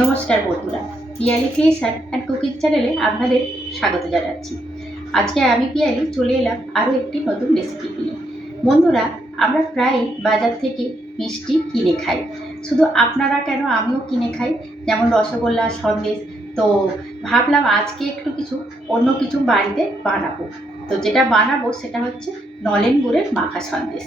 নমস্কার বন্ধুরা, Piyali creation and cooking চ্যানেলে আপনাদের স্বাগত জানাচ্ছি। আজকে আমি পিয়ালি চলে এলাম আরও একটি নতুন রেসিপি নিয়ে। বন্ধুরা, আমরা প্রায় বাজার থেকে মিষ্টি কিনে খাই, শুধু আপনারা কেন আমিও কিনে খাই, যেমন রসগোল্লা, সন্দেশ। তো ভাবলাম আজকে একটু অন্য কিছু বাড়িতে বানাবো। তো যেটা বানাবো সেটা হচ্ছে নলেন গুড়ের মাখা সন্দেশ।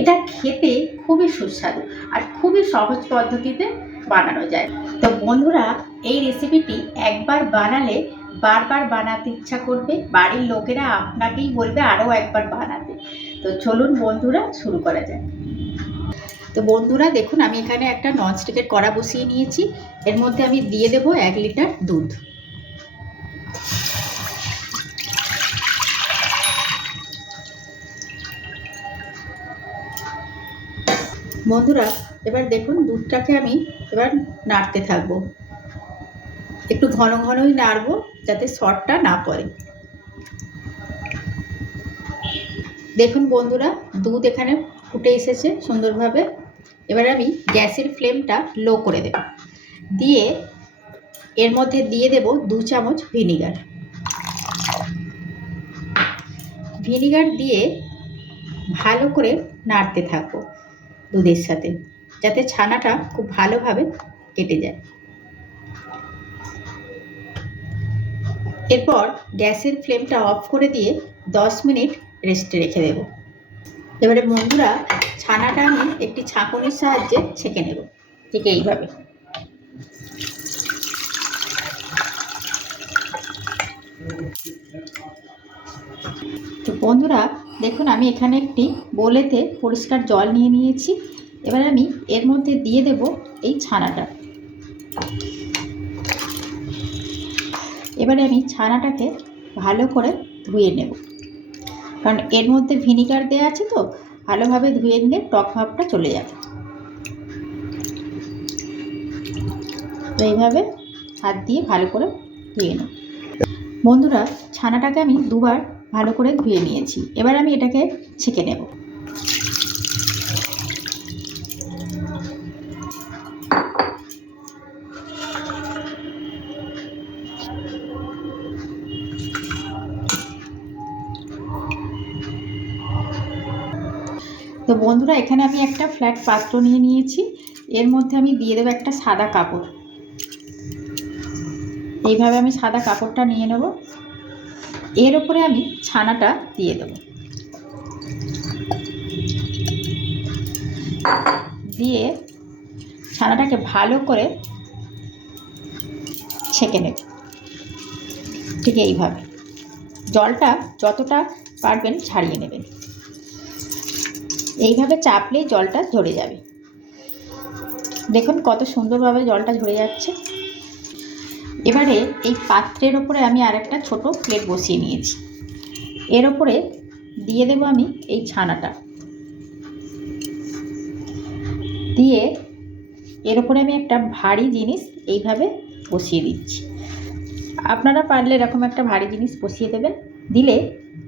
এটা খেতে খুবই সুস্বাদু আর খুবই সহজ পদ্ধতিতে বানানো যায়। তো বন্ধুরা, এই রেসিপিটি একবার বানালে বারবার বানাতে ইচ্ছা করবে, বাড়ির লোকেরা আপনাকেই বলবে আরও একবার বানাতে। তো চলুন বন্ধুরা, শুরু করা যাক। তো বন্ধুরা দেখুন, আমি এখানে একটা ননস্টিকের কড়া বসিয়ে নিয়েছি। এর মধ্যে আমি দিয়ে দেবো 1 লিটার দুধ। বন্ধুরা, এবার দেখুন দুধটাকে আমি এবার নাড়তে থাকবো। একটু ঘন ঘনই নাড়বো যাতে শর্টটা না পড়ে। দেখুন বন্ধুরা, দুধ এখানে ফুটে এসেছে সুন্দরভাবে। এবার আমি গ্যাসের ফ্লেমটা লো করে দেব, দিয়ে এর মধ্যে দিয়ে দেব 2 চামচ ভিনিগার। ভিনিগার দিয়ে ভালো করে নাড়তে থাকবো দুধের সাথে, যাতে ছানাটা খুব ভালোভাবে কেটে যায়। এরপর গ্যাসের ফ্লেমটা অফ করে দিয়ে 10 মিনিট রেস্টে রেখে দেব। এবারে বন্ধুরা, ছানাটা আমি একটি ছাঁকুনির সাহায্যে ছেঁকে নেব, ঠিক এইভাবে। তো বন্ধুরা দেখুন, আমি এখানে একটি বোলেতে পরিষ্কার জল নিয়ে নিয়েছি। এবার আমি এর মধ্যে দিয়ে দেব এই ছানাটা। এবারে আমি ছানাটাকে ভালো করে ধুয়ে নেব, কারণ এর মধ্যে ভিনিগার দেওয়া আছে, তো ভালোভাবে ধুয়ে নিলে টক ভাবটা চলে যাবে। তো এইভাবে হাত দিয়ে ভালো করে ধুয়ে নেব। বন্ধুরা, ছানাটাকে আমি 2 বার ভালো করে ধুয়ে নিয়েছি। এবার আমি এটাকে ছেঁকে নেব। তো বন্ধুরা, এখানে আমি একটা ফ্ল্যাট পাত্র নিয়ে নিয়েছি। এর মধ্যে আমি দিয়ে দেবো একটা সাদা কাপড়। এইভাবে আমি সাদা কাপড়টা নিয়ে নেব। এর উপরে আমি ছানাটা দিয়ে দেব, দিয়ে ছানাটাকে ভালো করে ছেঁকে নেব, ঠিক এইভাবে। জলটা যতটা পারবেন ছাড়িয়ে নেবেন। এইভাবে চাপলেই জলটা ঝরে যাবে। দেখুন কত সুন্দরভাবে জলটা ঝরে যাচ্ছে। এবারে এই পাত্রের ওপরে আমি আরেকটা ছোট প্লেট বসিয়ে নিয়েছি। এর ওপরে দিয়ে দেব আমি এই ছানাটা, দিয়ে এর ওপরে আমি একটা ভারী জিনিস এইভাবে বসিয়ে দিচ্ছি। আপনারা পারলে এরকম একটা ভারী জিনিস বসিয়ে দেবেন। দিলে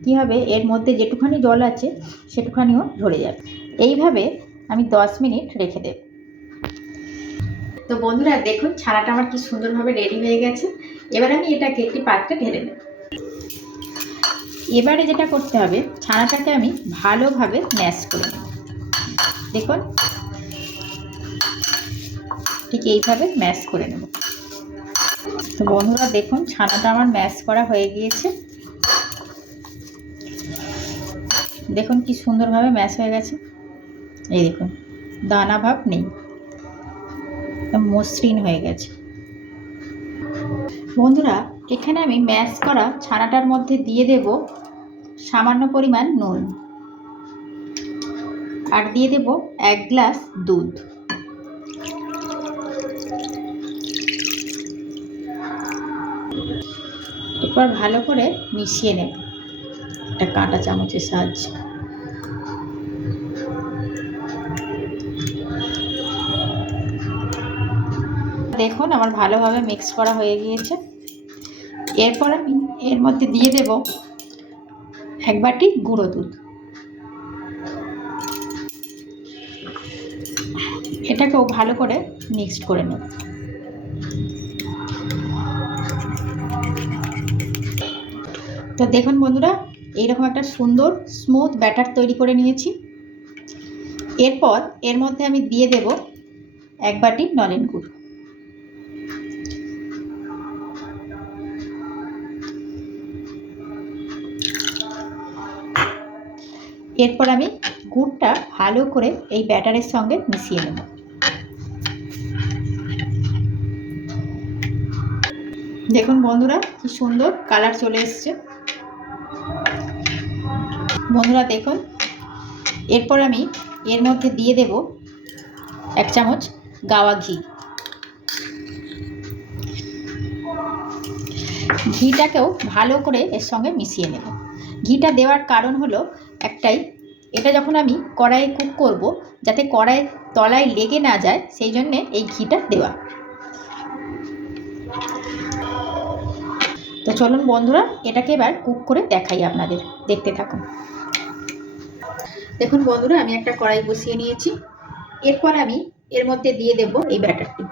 কি হবে, এর মধ্যে যেটুখানি জল আছে সেটুখানিও ঝরে যাবে। এইভাবে আমি 10 মিনিট রেখে দেব। তো বন্ধুরা দেখুন, ছানাটা আমার কি সুন্দরভাবে রেডি হয়ে গেছে। এবার আমি এটাকে একটি পাত্রে ঢেলে নেব। এবারে যেটা করতে হবে, ছানাটাকে আমি ভালোভাবে ম্যাশ করে নেব। দেখুন, ঠিক এইভাবে ম্যাশ করে নেব। তো বন্ধুরা দেখুন, ছানাটা আমার ম্যাশ করা হয়ে গিয়েছে। দেখুন কি সুন্দরভাবে ম্যাশ হয়ে গেছে। এই দেখুন, দানা ভাব নেই, একদম মসৃণ হয়ে গেছে। বন্ধুরা, এখানে আমি ম্যাশ করা ছানাটার মধ্যে দিয়ে দেব সামান্য পরিমাণ নুন, আর দিয়ে দেব 1 গ্লাস দুধ। এরপর ভালো করে মিশিয়ে নেব একটা কাঁটা চামচের সাহায্যে। দেখুন আমার ভালোভাবে মিক্স করা হয়ে গিয়েছে। এরপর আমি এর মধ্যে দিয়ে দেব 1 বাটি গুঁড়ো দুধ। এটাকেও ভালো করে মিক্সড করে নেব। তো দেখুন বন্ধুরা, এইরকম একটা সুন্দর স্মুথ ব্যাটার তৈরি করে নিয়েছি। এরপর এর মধ্যে আমি দিয়ে দেব 1 বাটি নলেন গুড়। এরপর আমি গুড়টা ভালো করে এই ব্যাটারের সঙ্গে মিশিয়ে নেব। দেখুন বন্ধুরা, কি সুন্দর কালার চলে এসছে। বন্ধুরা দেখুন, এরপর আমি এর মধ্যে দিয়ে দেব 1 চামচ গাওয়া ঘি। ঘিটাকেও ভালো করে এর সঙ্গে মিশিয়ে নেব। ঘিটা দেওয়ার কারণ হলো একটাই, এটা যখন আমি কড়াইয়ে কুক করব যাতে কড়াইয়ের তলায় লেগে না যায়, সেই জন্যে এই ঘিটা দেওয়া। তো চলুন বন্ধুরা, এটাকে এবার কুক করে দেখাই আপনাদের, দেখতে থাকুন। দেখুন বন্ধুরা, আমি একটা কড়াই বসিয়ে নিয়েছি। এরপর আমি এর মধ্যে দিয়ে দেব এই ব্যাটারটি।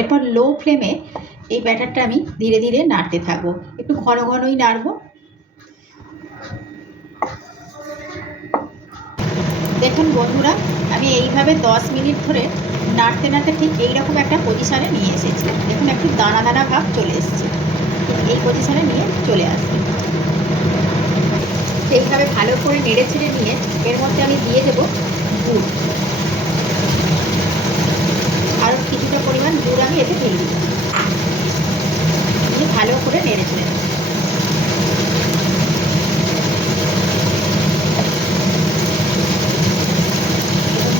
এরপর লো ফ্লেমে এই ব্যাটারটা আমি ধীরে ধীরে নাড়তে থাকবো, একটু ঘন ঘনই নাড়বো। দেখুন বন্ধুরা, আমি এইভাবে 10 মিনিট ধরে নাড়তে নাড়তে ঠিক এইরকম একটা পজিশানে নিয়ে এসেছি। দেখুন একটু দানা দানা ভাব চলে এসেছে, ঠিক এই পজিশানে নিয়ে চলে আসবে। এইভাবে ভালো করে নেড়ে ছেড়ে নিয়ে এর মধ্যে আমি দিয়ে দেব গুড়। আরও কিছুটা পরিমাণ গুড় আমি এতে ঢেলে দিই। ভালো করে নেড়ে ছেড়ে দেব।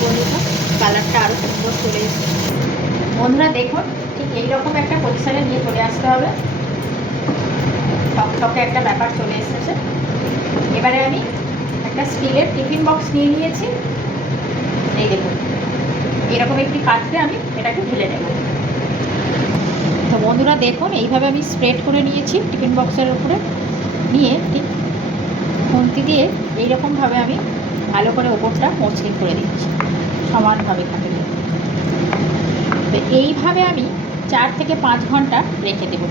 বন্ধুরা, কালারটা আরও সুন্দর চলে এসেছে। বন্ধুরা দেখুন, ঠিক এইরকম একটা পজিশানে নিয়ে চলে আসতে হবে। টকটকে একটা ব্যাপার চলে এসেছে। এবারে আমি একটা স্টিলের টিফিন বক্স নিয়ে নিয়েছি। এই দেখুন, এরকম একটি পাত্রে আমি এটাকে ঢেলে নেব। তো বন্ধুরা দেখুন, এইভাবে আমি স্প্রেড করে নিয়েছি টিফিন বক্সের উপরে নিয়ে, ঠিক খুন্তি দিয়ে এইরকমভাবে আমি ভালো করে ওপরটা মসৃণ করে দিচ্ছি, সমানভাবে থাকে। তো এইভাবে আমি 4 থেকে 5 ঘন্টা রেখে দেব।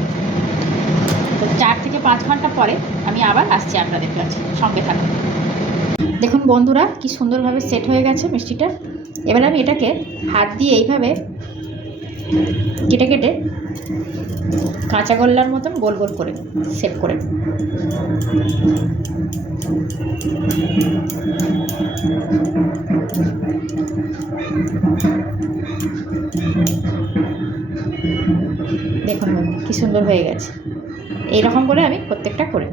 তো 4 থেকে 5 ঘন্টা পরে আমি আবার আসছি আপনাদের কাছে, সঙ্গে থাকুন। দেখুন বন্ধুরা, কি সুন্দরভাবে সেট হয়ে গেছে মিষ্টিটা। এবার আমি এটাকে হাত দিয়ে এইভাবে কেটে কেটে কাঁচা গোল্লার মতন গোল গোল করে সেট করে দেখুন কি সুন্দর হয়ে গেছে। এইরকম করে আমি প্রত্যেকটা করে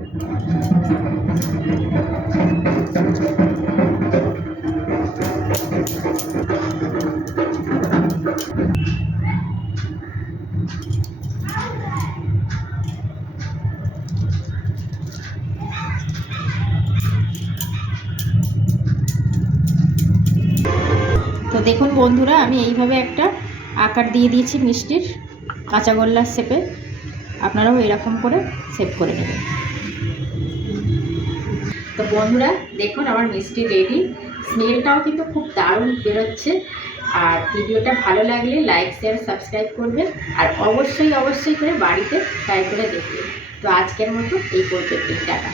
তো দেখুন বন্ধুরা, আমি এইভাবে একটা আকার দিয়ে দিয়েছি মিষ্টির, কাঁচাগোল্লার শেপে। আপনারাও এরকম করে শেপ করে নেবেন। তো বন্ধুরা দেখুন, আমার মিষ্টি রেডি। স্মেলটাও কিন্তু খুব দারুণ বেরোচ্ছে। আর ভিডিওটা ভালো লাগলে লাইক শেয়ার সাবস্ক্রাইব করবেন, আর অবশ্যই অবশ্যই করে বাড়িতে ট্রাই করে দেখবেন। তো আজকের মতো এই পর্যন্তই, টাটা।